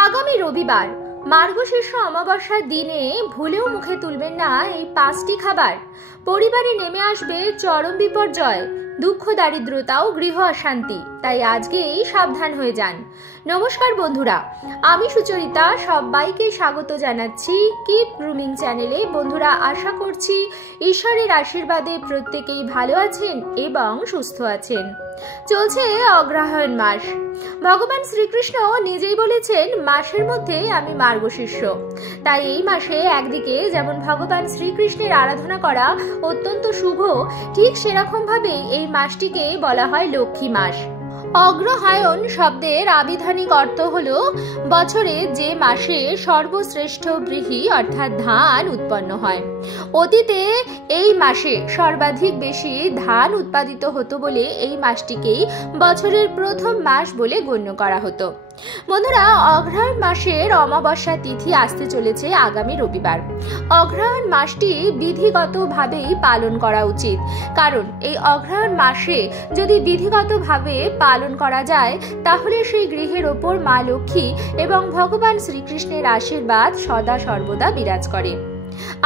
আগামী রবিবার মার্গশীর্ষ অমাবস্যার দিনে ভুলেও মুখে তুলবেন না এই 5টি খাবার। পরিবারে নেমে আসবে চরম বিপর্যয়, দুঃখ, দারিদ্রতা ও গৃহ অশান্তি। তাই আজকেই সাবধান হয়ে যান। নমস্কার বন্ধুরা, আমি সুচরিতা সবাইকে স্বাগত জানাচ্ছি কিপ গ্রুমিং চ্যানেলে। বন্ধুরা, আশা করছি ঈশ্বরের আশীর্বাদে প্রত্যেকেই ভালো আছেন এবং সুস্থ আছেন। চলছে অগ্রহায়ণ মাস। ভগবান শ্রীকৃষ্ণ নিজেই বলেছেন, মাসের মধ্যে আমি মার্গশীর্ষ। তাই এই মাসে একদিকে যেমন ভগবান শ্রীকৃষ্ণের আরাধনা করা অত্যন্ত শুভ, ঠিক সেরকম ভাবে এই মাসটিকে বলা হয় লক্ষ্মী মাস। অগ্রহায়ণ শব্দের আবিধানিক অর্থ হলো বছরে যে মাসে সর্বশ্রেষ্ঠ ব্রীহি অর্থাৎ ধান উৎপন্ন হয়। অতীতে এই মাসে সর্বাধিক বেশি ধান উৎপাদিত হতো বলে এই মাসটিকেই বছরের প্রথম মাস বলে গণ্য করা হতো। বন্ধুরা, অগ্রহায়ণ মাসের অমাবস্যা তিথি আসতে চলেছে আগামী রবিবার। অগ্রহায়ণ মাসটি বিধিগতভাবেই পালন করা উচিত, কারণ এই অগ্রহায়ণ মাসে যদি বিধিগতভাবে পালন করা যায় তাহলে সেই গৃহের ওপর মা লক্ষ্মী এবং ভগবান শ্রীকৃষ্ণের আশীর্বাদ সদা সর্বদা বিরাজ করে।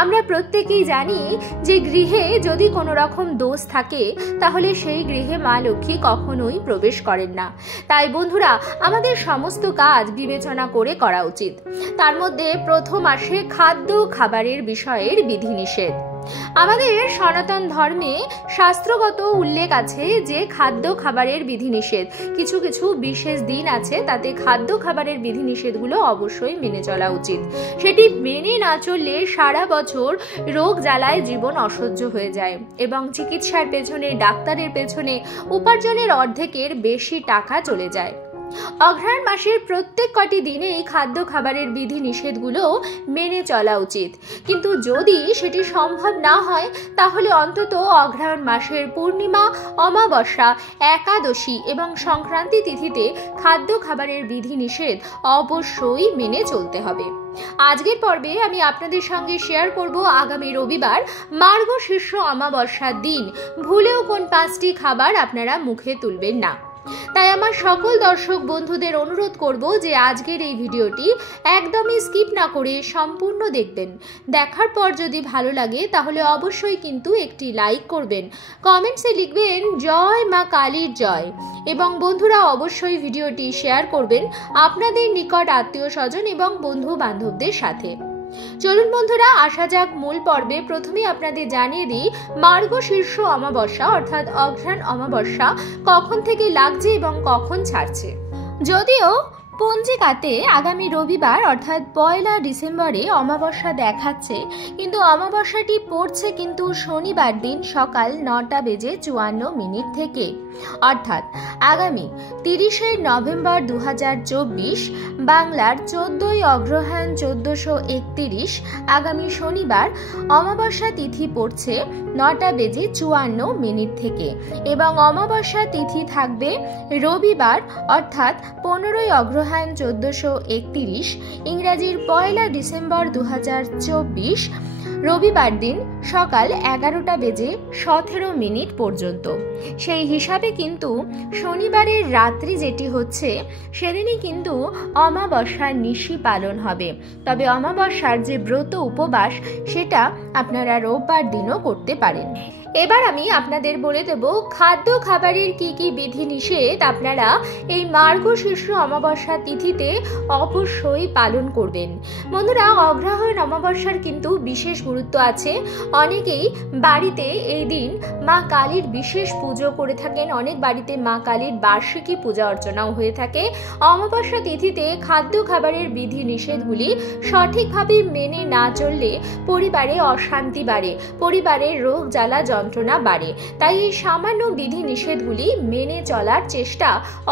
আমরা প্রত্যেকেই জানি যে গৃহে যদি কোনো রকম দোষ থাকে তাহলে সেই গৃহে মা লক্ষ্মী কখনোই প্রবেশ করেন না। তাই বন্ধুরা, আমাদের সমস্ত কাজ বিবেচনা করে করা উচিত। তার মধ্যে প্রথম আসে খাদ্য খাবারের বিষয়ের বিধিনিষেধ। আমাদের সনাতন ধর্মে শাস্ত্রগত উল্লেখ আছে যে খাদ্য খাবারের বিধিনিষেধ। কিছু কিছু বিশেষ দিন আছে, তাতে খাদ্য খাবারের বিধিনিষেধগুলো অবশ্যই মেনে চলা উচিত। সেটি মেনে না চললে সারা বছর রোগ জ্বালায় জীবন অসহ্য হয়ে যায় এবং চিকিৎসার পেছনে, ডাক্তারের পেছনে উপার্জনের অর্ধেকের বেশি টাকা চলে যায়। অগ্রহায়ণ মাসের প্রত্যেক কটি দিনে এই খাদ্য খাবারের বিধি নিষেধগুলো মেনে চলা উচিত। কিন্তু যদি সেটি সম্ভব না হয় তাহলে অন্তত অগ্রহায়ণ মাসের পূর্ণিমা, অমাবস্যা, একাদশী এবং সংক্রান্তি তিথিতে খাদ্য খাবারের বিধি নিষেধ অবশ্যই মেনে চলতে হবে। আজকের পর্বে আমি আপনাদের সঙ্গে শেয়ার করব আগামী রবিবার মার্গশীর্ষ অমাবস্যার দিন ভুলেও কোন 5টি খাবার আপনারা মুখে তুলবেন না। তাই আমার সকল দর্শক বন্ধুদের অনুরোধ করব যে আজকের এই ভিডিওটি একদমই স্কিপ না করে সম্পূর্ণ দেখবেন। দেখার পর যদি ভালো লাগে তাহলে অবশ্যই কিন্তু একটি লাইক করবেন, কমেন্টসে লিখবেন জয় মা কালীর জয়, এবং বন্ধুরা অবশ্যই ভিডিওটি শেয়ার করবেন আপনাদের নিকট আত্মীয় স্বজন এবং বন্ধু বান্ধবদের সাথে। চলুন বন্ধুরা, আসা যাক মূল পর্বে। প্রথমেই আপনাদের জানিয়ে দিই মার্গশীর্ষ অমাবস্যা অর্থাৎ অগ্রহায়ণ অমাবস্যা কখন থেকে লাগছে এবং কখন ছাড়ছে। যদিও পঞ্জিকাতে আগামী রবিবার অর্থাৎ 1 ডিসেম্বরে অমাবস্যা দেখাচ্ছে, কিন্তু অমাবস্যাটি পড়ছে কিন্তু শনিবার দিন সকাল 9:54 থেকে, অর্থাৎ আগামী 30 নভেম্বর 2024 বাংলার 14ই অগ্রহায়ণ 1431 আগামী শনিবার অমাবস্যা তিথি পড়ছে 9:54 থেকে এবং অমাবস্যা তিথি থাকবে রবিবার অর্থাৎ 15ই অগ্রহায়ণ 1431 ইংরাজির 1 ডিসেম্বর 2024 রবিবার দিন সকাল 11:17 পর্যন্ত। সেই হিসাবে কিন্তু শনিবারের রাত্রি যেটি হচ্ছে সেদিনই কিন্তু অমাবস্যার নিশি পালন হবে। তবে অমাবস্যার যে ব্রত উপবাস সেটা আপনারা রোববার দিনও করতে পারেন। এবার আমি আপনাদের বলে দেব খাদ্য খাবারের কি কি বিধি নিষেধ আপনারা এই মার্গশীর্ষ অমাবস্যা তিথিতে অবশ্যই পালন করবেন। বন্ধুরা, অগ্রহায়ণ অমাবস্যার কিন্তু বিশেষ গুরুত্ব আছে। অনেকেই বাড়িতে এই দিন মা কালীর বিশেষ পুজো করে থাকেন, অনেক বাড়িতে মা কালীর বার্ষিকী পূজা অর্চনাও হয়ে থাকে। অমাবস্যা তিথিতে খাদ্য খাবারের বিধি নিষেধগুলি সঠিকভাবে মেনে না চললে পরিবারে অশান্তি বাড়ে, পরিবারের রোগ জ্বালা যন্ত্রণা বাড়ে। তাই এই সামান্য বিধি নিষেধগুলি মেনে চলার চেষ্টা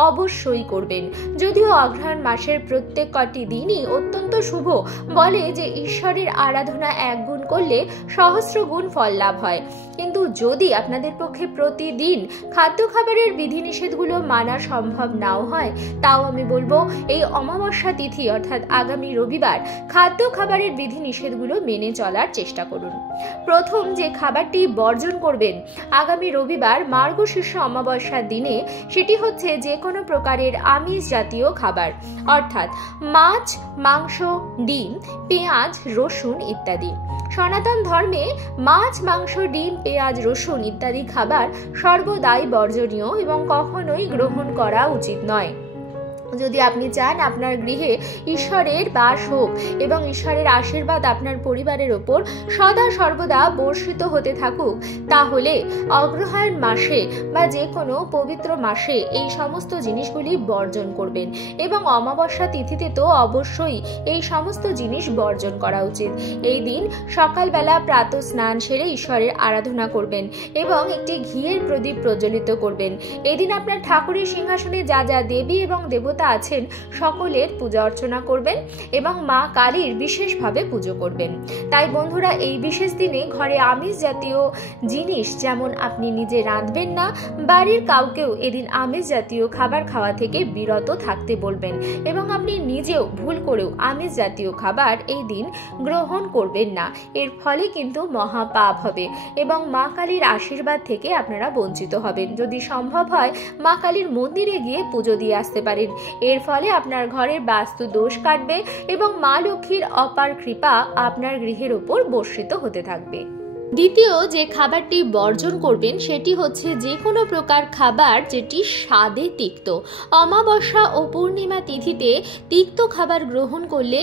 অবশ্যই করবেন। যদিও অগ্রহায়ণ মাসের প্রত্যেক কটি দিনই অত্যন্ত শুভ, বলে যে ঈশ্বরের আরাধনা 1 গুণ করলে সহস্র গুণ ফল লাভ হয়, কিন্তু যদি আপনাদের পক্ষে প্রতিদিন খাদ্য খাবারের বিধিনিষেধগুলো মানা সম্ভব নাও হয়, তাও আমি বলবো এই অমাবস্যা তিথি অর্থাৎ আগামী রবিবার খাদ্য খাবারের বিধিনিষেধগুলো মেনে চলার চেষ্টা করুন। প্রথম যে খাবারটি বর্জন করবেন আগামী রবিবার মার্গশীর্ষ অমাবস্যার দিনে, সেটি হচ্ছে যে কোনো প্রকারের আমিষ জাতীয় খাবার, অর্থাৎ মাছ, মাংস, ডিম, পেঁয়াজ, রসুন ইত্যাদি। সনাতন ধর্মে মাছ, মাংস, ডিম, পেঁয়াজ, রসুন ইত্যাদি খাবার সর্বদাই বর্জনীয় এবং কখনোই গ্রহণ করা উচিত নয়। যদি আপনি চান আপনার গৃহে ঈশ্বরের বাস হোক এবং ঈশ্বরের আশীর্বাদ আপনার পরিবারের ওপর সদা সর্বদা বর্ষিত হতে থাকুক, তাহলে অগ্রহায়ণ মাসে বা যে কোনো পবিত্র মাসে এই সমস্ত জিনিসগুলি বর্জন করবেন এবং অমাবস্যা তিথিতে তো অবশ্যই এই সমস্ত জিনিস বর্জন করা উচিত। এই দিন সকালবেলা প্রাতঃ স্নান সেরে ঈশ্বরের আরাধনা করবেন এবং একটি ঘিয়ের প্রদীপ প্রজ্বলিত করবেন। এদিন আপনার ঠাকুরের সিংহাসনে যা যা দেবী এবং দেবতা আছেন সকলের পূজা অর্চনা করবেন এবং মা কালীর বিশেষভাবে পুজো করবেন। তাই বন্ধুরা, এই বিশেষ দিনে ঘরে আমিষ জাতীয় জিনিস যেমন আপনি নিজে রাঁধবেন না, বাড়ির কাউকেও এদিন আমিষ জাতীয় খাবার খাওয়া থেকে বিরত থাকতে বলবেন এবং আপনি নিজেও ভুল করেও আমিষ জাতীয় খাবার এই দিন গ্রহণ করবেন না। এর ফলে কিন্তু মহা পাপ হবে এবং মা কালীর আশীর্বাদ থেকে আপনারা বঞ্চিত হবেন। যদি সম্ভব হয় মা কালীর মন্দিরে গিয়ে পুজো দিয়ে আসতে পারেন। এর ফলে আপনার ঘরের বাস্তু দোষ কাটবে এবং মা লক্ষ্মীর অপার কৃপা আপনার গৃহের উপর বর্ষিত হতে থাকবে। দ্বিতীয় যে খাবারটি বর্জন করবেন সেটি হচ্ছে যে কোনো প্রকার খাবার যেটি স্বাদে তিক্ত। অমাবস্যা ও পূর্ণিমা তিথিতে তিক্ত খাবার গ্রহণ করলে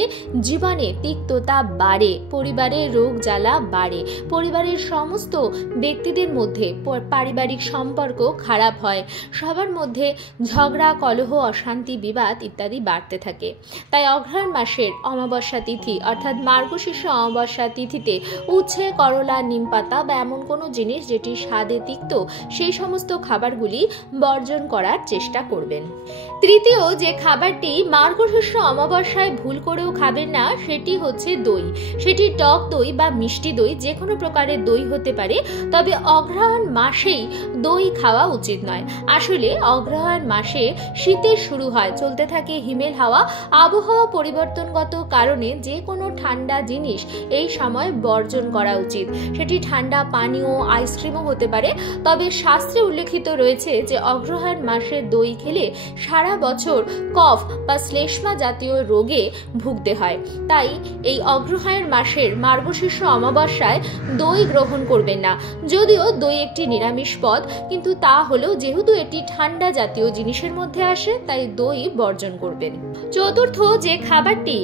জীবনে তিক্ততা বাড়ে, পরিবারের রোগ জ্বালা বাড়ে, পরিবারের সমস্ত ব্যক্তিদের মধ্যে পারিবারিক সম্পর্ক খারাপ হয়, সবার মধ্যে ঝগড়া, কলহ, অশান্তি, বিবাদ ইত্যাদি বাড়তে থাকে। তাই অগ্রহায়ণ মাসের অমাবস্যা তিথি অর্থাৎ মার্গশীর্ষ অমাবস্যা তিথিতে উচ্ছে, করলা, পাতা বা এমন কোনো জিনিস যেটি স্বাদে তিক্ত সেই সমস্ত খাবারগুলি বর্জন করার চেষ্টা করবেন। তৃতীয় যে খাবারটি মার্গশীর্ষ অমাবস্যায় ভুল করেও খাবেন না সেটি হচ্ছে দই। সেটি টক দই বা মিষ্টি দই, যে কোনো প্রকারের দই হতে পারে, তবে অগ্রহায়ণ মাসেই দই খাওয়া উচিত নয়। আসলে অগ্রহায়ণ মাসে শীতের শুরু হয়, চলতে থাকে হিমেল হাওয়া, আবহাওয়া পরিবর্তনগত কারণে যে কোনো ঠান্ডা জিনিস এই সময় বর্জন করা উচিত। সেটি ঠান্ডা পানীয়, আইসক্রিমও হতে পারে। তবে শাস্ত্রে উল্লেখিত রয়েছে যে অগ্রহায়ণ মাসে দই খেলে সারা বছর কফ বা শ্লেষ্মা জাতীয় রোগে ভুগতে হয়। তাই এই অগ্রহায়ণ মাসের মার্গশীর্ষ অমাবস্যায় দই গ্রহণ করবেন না। যদিও দই একটি নিরামিষ পদ, কিন্তু তা হলেও যেহেতু এটি ঠান্ডা জাতীয় জিনিসের মধ্যে আসে তাই দই বর্জন করবেন। চতুর্থ যে খাবারটি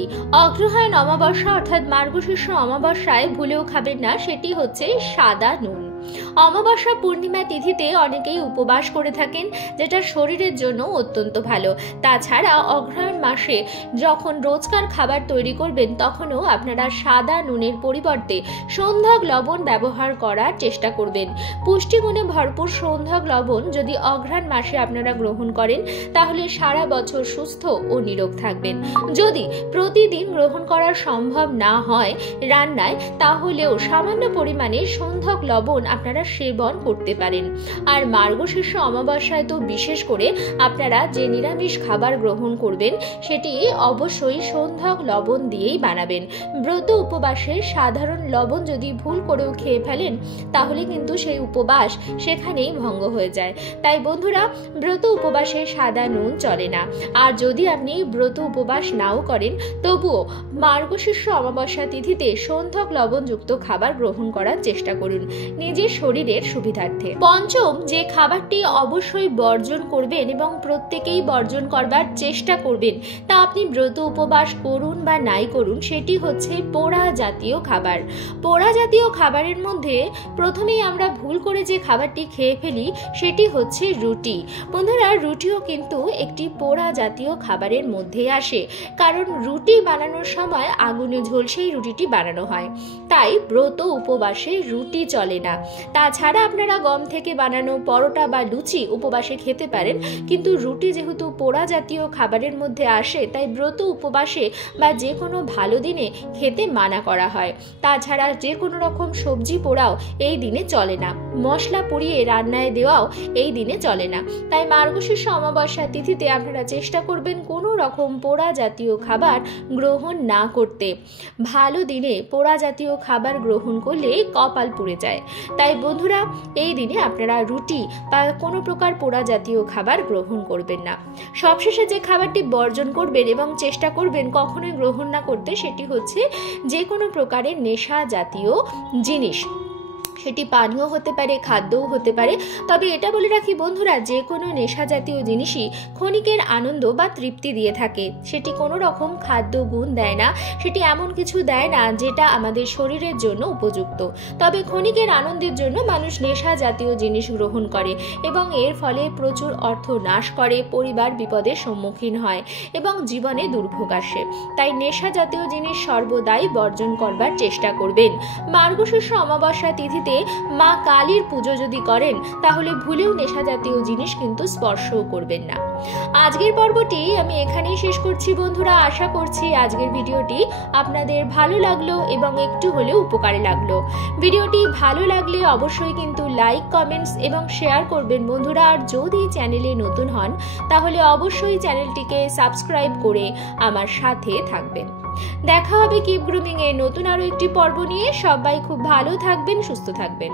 অগ্রহায়ণ অমাবস্যা অর্থাৎ মার্গশীর্ষ অমাবস্যায় ভুলেও খাবেন না সেটি হচ্ছে সাদা নুন। অমাবস্যা পূর্ণিমা তিথিতে অনেকেই উপবাস করে থাকেন, যেটা শরীরের জন্য অত্যন্ত ভালো। তাছাড়া অগ্রহায়ণ মাসে যখন রোজকার খাবার তৈরি করবেন তখনও আপনারা সাদা নুনের পরিবর্তে সন্ধ্যাক লবণ ব্যবহার করার চেষ্টা করবেন। পুষ্টিগুণে ভরপুর সন্ধ্যাক লবণ যদি অগ্রহায়ণ মাসে আপনারা গ্রহণ করেন তাহলে সারা বছর সুস্থ ও নিরোগ থাকবেন। যদি প্রতিদিন গ্রহণ করা সম্ভব না হয় রান্নায়, তাহলেও সামান্য পরিমাণে সন্ধ্যাক লবণ আপনারা সেবন করতে পারেন। আর মার্গশীর্ষ অমাবস্যায় তো বিশেষ করে আপনারা যে নিরামিষ খাবার গ্রহণ করবেন সেটি অবশ্যই সন্ধ্যাক লবণ দিয়েই বানাবেন। ব্রত উপবাসে সাধারণ লবণ যদি ভুল করেও খেয়ে ফেলেন তাহলে কিন্তু সেই উপবাস সেখানেই ভঙ্গ হয়ে যায়। তাই বন্ধুরা, ব্রত উপবাসে সাদা নুন চলে না। আর যদি আপনি ব্রত উপবাস নাও করেন তবুও মার্গশীর্ষ অমাবস্যা তিথিতে সন্ধ্যাক লবণযুক্ত খাবার গ্রহণ করার চেষ্টা করুন নিজের শরীরের সুবিধার্থে। পঞ্চম যে খাবারটি অবশ্যই বর্জন করবেন এবং প্রত্যেকেই বর্জন করবার চেষ্টা করবেন, তা আপনি ব্রত উপবাস করুন বা নাই করুন, সেটি হচ্ছে পোড়া জাতীয় খাবার। পোড়া জাতীয় খাবারের মধ্যে প্রথমেই আমরা ভুল করে যে খাবারটি খেয়ে ফেলি সেটি হচ্ছে রুটি। বন্ধুরা, রুটিও কিন্তু একটি পোড়া জাতীয় খাবারের মধ্যে আসে, কারণ রুটি বানানোর সময় আগুনে ঝলসেই রুটিটি বানানো হয়। তাই ব্রত উপবাসে রুটি চলে না। তাছাড়া আপনারা গম থেকে বানানো পরোটা বা লুচি উপবাসে খেতে পারেন, কিন্তু রুটি যেহেতু পোড়া জাতীয় খাবারের মধ্যে আসে তাই ব্রত উপবাসে বা যে কোনো ভালো দিনে খেতে মানা করা হয়। তাছাড়া যে কোনো রকম সবজি পোড়াও এই দিনে চলে না, মশলা পুড়িয়ে রান্নায় দেওয়াও এই দিনে চলে না। তাই মার্গশীর্ষ অমাবস্যা তিথিতে আপনারা চেষ্টা করবেন কোনো রকম পোড়া জাতীয় খাবার গ্রহণ না করতে। ভালো দিনে পোড়া জাতীয় খাবার গ্রহণ করলে কপাল পুড়ে যায়। তাই বন্ধুরা, এই দিনে আপনারা রুটি বা কোনো প্রকার পোড়া জাতীয় খাবার গ্রহণ করবেন না। সবশেষে যে খাবারটি বর্জন করবেন এবং চেষ্টা করবেন কখনোই গ্রহণ না করতে, সেটি হচ্ছে যে কোনো প্রকারের নেশা জাতীয় জিনিস। সেটি পানীয় হতে পারে, খাদ্যও হতে পারে। তবে এটা বলে রাখি বন্ধুরা, যে কোনো নেশা জাতীয় জিনিসই ক্ষণিকের আনন্দ বা তৃপ্তি দিয়ে থাকে। সেটি কোনো রকম খাদ্য গুণ দেয় না, সেটি এমন কিছু দেয় না যেটা আমাদের শরীরের জন্য উপযুক্ত। তবে ক্ষণিকের আনন্দের জন্য মানুষ নেশা জাতীয় জিনিস গ্রহণ করে এবং এর ফলে প্রচুর অর্থ নাশ করে, পরিবার বিপদের সম্মুখীন হয় এবং জীবনে দুর্ভোগ আসে। তাই নেশা জাতীয় জিনিস সর্বদাই বর্জন করবার চেষ্টা করবেন। মার্গশীর্ষ অমাবস্যা তিথিতে মা কালীর পুজো যদি করেন, তাহলে ভুলেও নেশা জাতীয় জিনিস কিন্তু স্পর্শও করবেন না। আজকের পর্বটি আমি এখানেই শেষ করছি বন্ধুরা। আশা করছি আজকের ভিডিওটি আপনাদের ভালো লাগলো এবং একটু হলেও উপকারে লাগলো। ভিডিওটি ভালো লাগলে অবশ্যই কিন্তু লাইক, কমেন্টস এবং শেয়ার করবেন বন্ধুরা। আর যদি চ্যানেলে নতুন হন, তাহলে অবশ্যই চ্যানেলটিকে সাবস্ক্রাইব করে আমার সাথে থাকবেন। দেখা হবে কিপ গ্রুমিং এর নতুন আরো একটি পর্ব নিয়ে। সবাই খুব ভালো থাকবেন, সুস্থ থাকবেন।